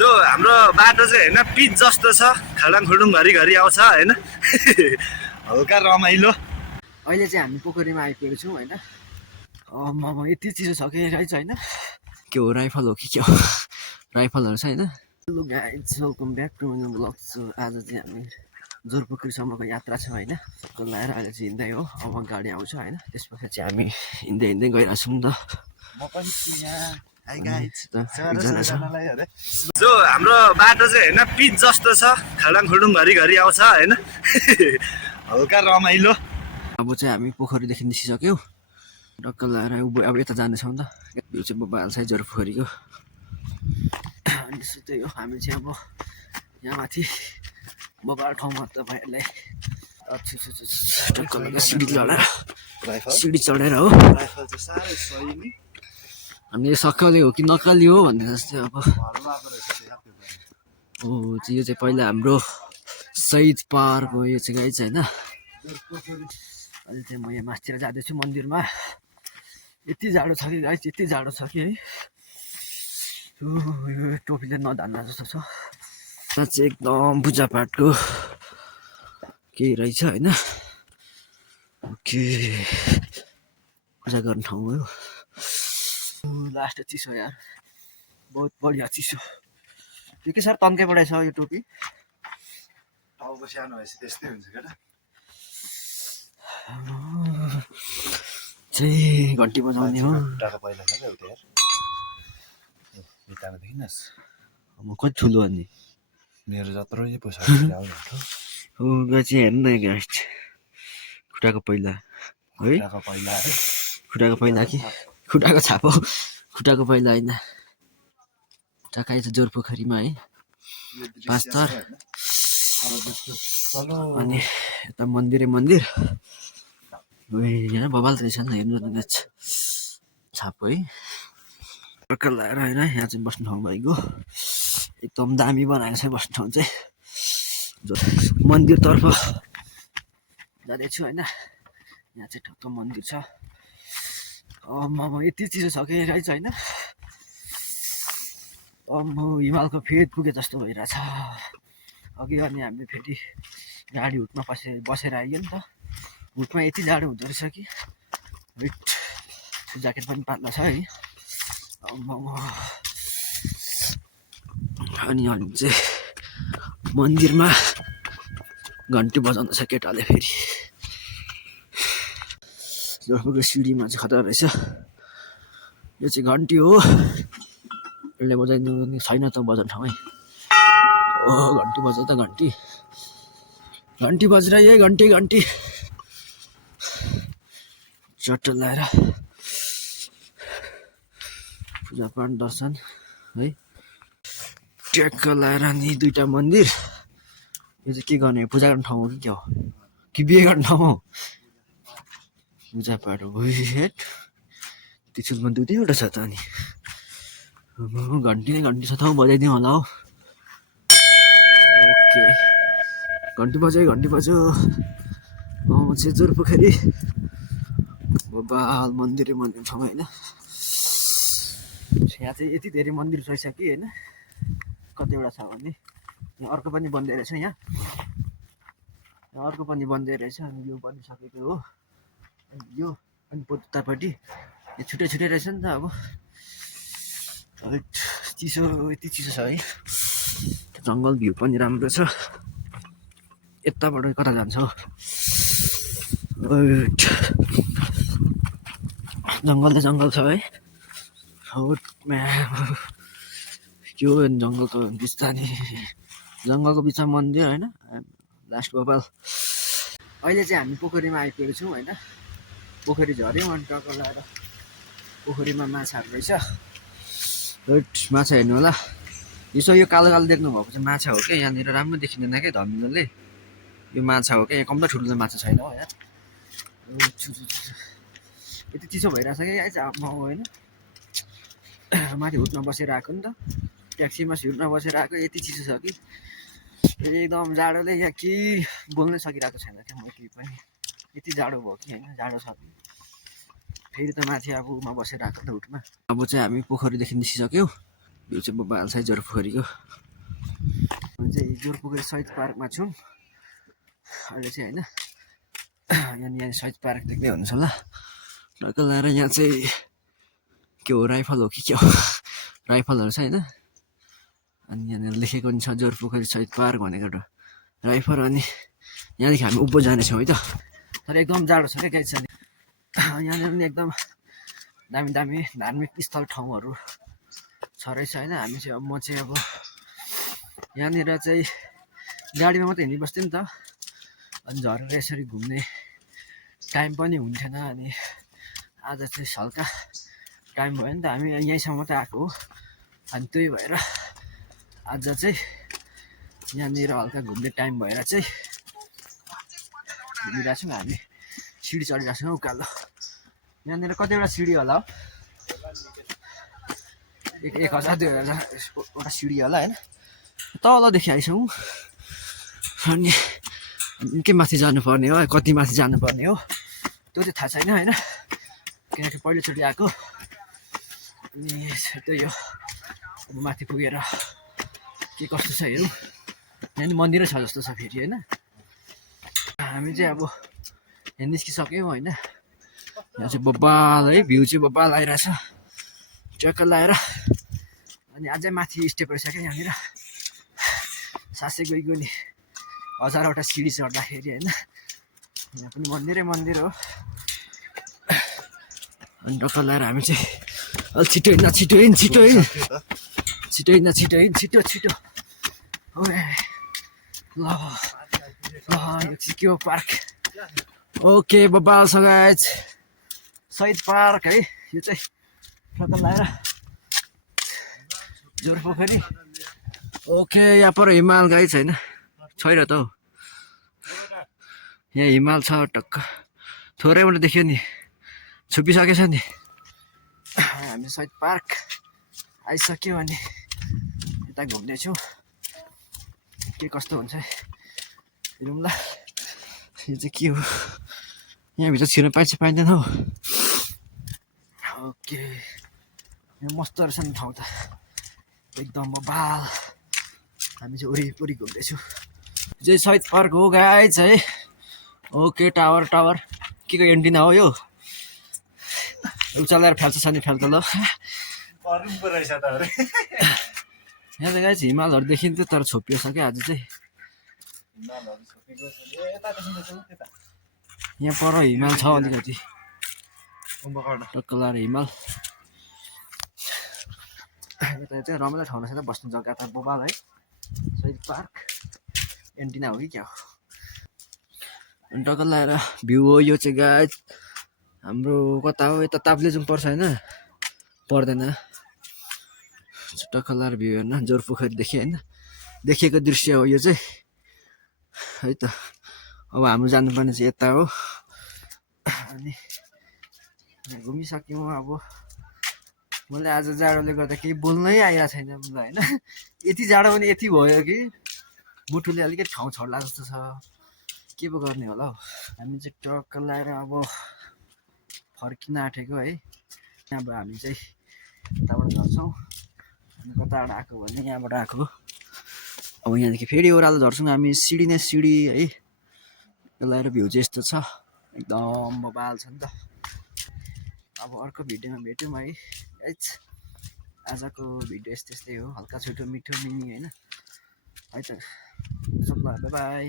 जो हाम्रो बाटो चाहिँ होइन पिच जस्तो छ, खडाङ खुडुङ घरिघरि आउँछ होइन। हल्का रमाइलो। अहिले चाहिँ हामी पोखरीमा आइपुगेको छौँ होइन। यति चिसो छ कि रहेछ होइन। के हो राइफल हो कि के हो, राइफलहरू छ होइन। Hello guys, welcome back to my blog. So आज चाहिँ हामी जोरपोखरीसम्मको यात्रा छ होइन। सबको लगाएर अहिले चाहिँ हिँड्दै हो, अब गाडी आउँछ होइन। त्यसपछि चाहिँ हामी हिँड्दै हिँड्दै गइरहेको छौँ नि त। म पनि छु यहाँ। Hi guys. एकजना छ। जो हाम्रो बाटो चाहिँ होइन पिच जस्तो छ, खडाङ खुडुङ घरिघरि आउँछ होइन। हल्का रमाइलो। अब चाहिँ हामी पोखरीदेखि निस्किसक्यौँ, टक्क लगाएर अब यता जानेछौँ नि त। यो चाहिँ बबाल छ जोरपोखरीको। अनि त्यही हो, हामी चाहिँ अब यहाँ माथि बबाल ठाउँमा तपाईँहरूलाई टक्क लगाएर सिडी चढेर हो। अनि यो सक्कली हो कि नक्कली हो भन्ने जस्तै अब। हो चाहिँ यो चाहिँ पहिला हाम्रो शहीद पार्क हो यो चाहिँ गाइज होइन। अहिले चाहिँ म यहाँ माथितिर जाँदैछु मन्दिरमा। यति जाडो छ कि गाइज, यति जाडो छ कि है। यो टोपीले नधान्दा जस्तो छ। यहाँ चाहिँ एकदम पूजापाठको केही रहेछ होइन। ओके, पूजा गर्ने ठाउँ हो। लास्ट चिसो यार, बहुत बढिया चिसो। यो के सर तन्के पठाएछ यो टोपी? टाउको सानो भएपछि त्यस्तै हुन्छ केटा। चाहिँ घन्टी बजाउने हो। खुट्टाको पहिला छ क्या उता यार, यताको देखिनस् म कति ठुलो अनि मेरो जत्रो पैसा हो गाई चाहिँ हेर्नु न गाइस, खुट्टाको पहिला है, पहिला खुट्टाको पहिला कि खुट्टाको छाप हो, खुट्टाको पहिला होइन। टक्कै छ जोरपोखरीमा है, पाँचथर। अनि यता मन्दिरै मन्दिर। यहाँ बबाल रहेछ नि, हेर्नु न छाप है। टक्क लगाएर होइन, यहाँ चाहिँ बस्ने ठाउँ भइगयो। एकदम दामी बनाएको छ बस्ने ठाउँ चाहिँ। मन्दिरतर्फ जाँदैछु होइन। यहाँ चाहिँ ठक्क मन्दिर छ। यति चिसो छ कि रहेछ होइन। हिमालको फेद पुगे जस्तो भइरहेछ। अघि अनि हामीले फेरि गाडी हुटमा बसेर आइयो नि त। हुटमा यति जाडो हुँदो रहेछ कि विट, ज्याकेट पनि पातला छ है। अनि चाहिँ मन्दिरमा घन्टी बजाउँदैछ केटाले फेरि। जोरपोखरी सिडीमा चाहिँ खतरा रहेछ। यो चाहिँ घन्टी हो, यसले बजाइदिनु छैन त बजाउने ठाउँ है। ओ घन्टी बजाउ त, घन्टी घन्टी बजिरह्यो है, घन्टी घन्टी चट्ट लगाएर पूजापाठ दर्शन है। ट्याक्क लगाएर नि दुईवटा मन्दिर। यो चाहिँ के गर्ने, पूजा गर्ने ठाउँ हो कि के हो, कि बिहे गर्ने ठाउँ हो? पूजापाठ हो हेट। त्यसमा दुईवटा छ त। अनि घन्टी नै घन्टी छ त, बजाइदिउँ होला हो। ओके, घन्टी बज्यो घन्टी बज्यो। चाहिँ जोरपोखरी बबाल मन्दिरै मन्दिर ठाउँ होइन। यहाँ चाहिँ यति धेरै मन्दिर रहेछ कि होइन। कतिवटा छ भने यहाँ अर्को पनि बन्दै रहेछ। यहाँ अर्को पनि बन्दै रहेछ। अनि यो बनिसकेको हो यो। अनि उतापट्टि यो छुट्टै छुट्टै रहेछ नि त। अब चिसो, यति चिसो छ है। जङ्गल भ्यू पनि राम्रो छ। यताबाट कता जान्छ हो, जङ्गलै जङ्गल छ है। के हो जङ्गल त बिस्ता नि, जङ्गलको बिचमा मन्दिर होइन। लास्ट बबाल। अहिले चाहिँ हामी पोखरीमा आइपुगेको छौँ होइन। पोखरी झऱ्यौँ अनि टक्क लगाएर पोखरीमा माछाहरू रहेछ। माछा हेर्नु होला। यसो यो कालो कालो देख्नु भएको चाहिँ माछा हो क्या। यहाँनिर राम्रो देखिँदैन क्या धमिलोले। यो माछा हो क्या, यहाँ कम त ठुलो माछा छैन हो यार। यति चिसो भइरहेछ कि आइज होइन। माथि हुटमा बसेर आएको नि त, ट्याक्सीमा सिटमा बसेर आएको। यति चिसो छ कि एकदम जाडोले यहाँ केही बोल्नै सकिरहेको छैन क्या म केही पनि। यति जाडो भयो कि होइन, जाडो छ कि। फेरि त माथि अब उमा बसेर आएको त हुटमा। अब चाहिँ हामी पोखरीदेखि निस्किसक्यौँ। भ्यू चाहिँ बबाल छ जोरपोखरीको। हामी चाहिँ जोरपोखरी शहीद पार्कमा छौँ अहिले चाहिँ होइन। यहाँ शहीद पार्क देख्दै हुनुहुन्छ होला। टक्क लाएर यहाँ चाहिँ के हो राइफल हो कि के हो राइफलहरू छ होइन। अनि यहाँनिर लेखेको पनि छ जोरपोखरी शहीद पार्क भनेको राइफल। अनि यहाँदेखि हामी उँभो जानेछौँ है त। तर एकदम जाडो छ क्या गाइस। यहाँनिर पनि एकदम दामी दामी धार्मिक स्थल ठाउँहरू छ रहेछ होइन। हामी चाहिँ अब म चाहिँ अब यहाँनिर चाहिँ गाडीमा मात्रै हिँडिबस्थेँ नि त। अनि झरेर यसरी घुम्ने टाइम पनि हुन्थेन। अनि आज चाहिँ हल्का टाइम भयो नि त, हामी यहीँसम्म मात्रै आएको हो। अनि त्यही भएर आज चाहिँ यहाँनिर हल्का घुम्ने टाइम भएर चाहिँ घुमिरहेको छौँ हामी। सिडी चढिरहेको छौँ उकालो। यहाँनिर कतिवटा सिडी होला हो? 1000 2000वटा सिडी होला होइन। तलदेखि आइसक्यौँ। अनि निकै माथि जानुपर्ने हो, कति माथि जानुपर्ने हो त्यो चाहिँ थाहा छैन होइन। किनकि पहिलोचोटि आएको। अनि त्यही हो, अब माथि पुगेर के कस्तो छ हेरौँ। यहाँ मन्दिरै छ जस्तो छ फेरि होइन। हामी चाहिँ अब यहाँ निस्किसक्यौँ होइन। यहाँ चाहिँ बब्बाल है, भ्यू चाहिँ बब्बाल आइरहेछ ट्र्याक्क लाएर। अनि अझै माथि स्टेप रहेछ क्या यहाँनिर। सासै गइगयो नि 1000वटा सिडी चढ्दाखेरि होइन। यहाँ पनि मन्दिरै मन्दिर हो। अनि टक्क लाएर हामी चाहिँ अलि छिटो हिँड्न छिटो हिँड छिटो हिँड छिटो हिँड्न छिटो हिँड छिटो छिटो। ल ल यो चाहिँ के हो पार्क। ओके बब्बाल छ गाइस शहीद पार्क है। यो चाहिँ टक्क लाएर जोरपोखरी। ओके यहाँ पर हिमाल गाइस होइन छैन त हौ। यहाँ हिमाल छ टक्क थोरैबाट देख्यो नि, छुपिसकेछ नि। हामी शहीद पार्क आइसक्यो। अनि यता घुम्दैछौँ के कस्तो हुन्छ हेरौँ ल। यो चाहिँ के हो, यहाँभित्र छिर्न पाइन्छ पाइँदैन हौ। ओके यहाँ मस्त रहेछ नि ठाउँ त एकदम बबाल। हामी चाहिँ वरिपरि घुम्दैछौँ। यो चाहिँ शहीद पार्क हो गाइस है। ओके टावर टावर के को एन्टिना हो यो, उचालेर फ्याल्छ छ नि फ्याल्छ ल। यहाँ त गाइस हिमालहरू देखिन्थ्यो तर छोपिएछ क्या आज चाहिँ। यहाँ पर हिमाल छ अलिकति टक्क लाएर हिमाल। यता चाहिँ रमाइलो ठाउँ रहेछ त बस्ने जग्गा त बबाल है। शहीद पार्क एन्टिना हो कि क्या हो। अनि टक्क लाएर भ्यू हो यो चाहिँ गाइस। हाम्रो कता हो यता ताप्लेजुङ पर्छ होइन, पर्दैन। टक्क लाएर भ्यू हेर्न जोरपोखरीदेखि होइन देखिएको दृश्य हो यो चाहिँ है त। अब हाम्रो जानुपर्ने चाहिँ यता हो। अनि घुमिसक्यौँ। अब मलाई आज जाडोले गर्दा केही बोल्नै आइरहेको छैन मलाई होइन। यति जाडो पनि यति भयो कि मुटुले अलिकति ठाउँ छोड्ला जस्तो छ। के पो गर्ने होला हौ। हामी चाहिँ टक्क लाएर अब फर्किन आँटेको है। अब हामी चाहिँ यताबाट झर्छौँ। हामी कताबाट आएको भने यहाँबाट आएको। अब यहाँदेखि फेरि ओह्रालो झर्छौँ हामी सिडी नै सिडी है। लाएर भ्यू चाहिँ यस्तो छ एकदम बबाल छ नि त। अब अर्को भिडियोमा भेटौँ है। आजको भिडियो यस्तै हो, हल्का छिटो मिठो मिनी होइन है त। ल बाई बाई।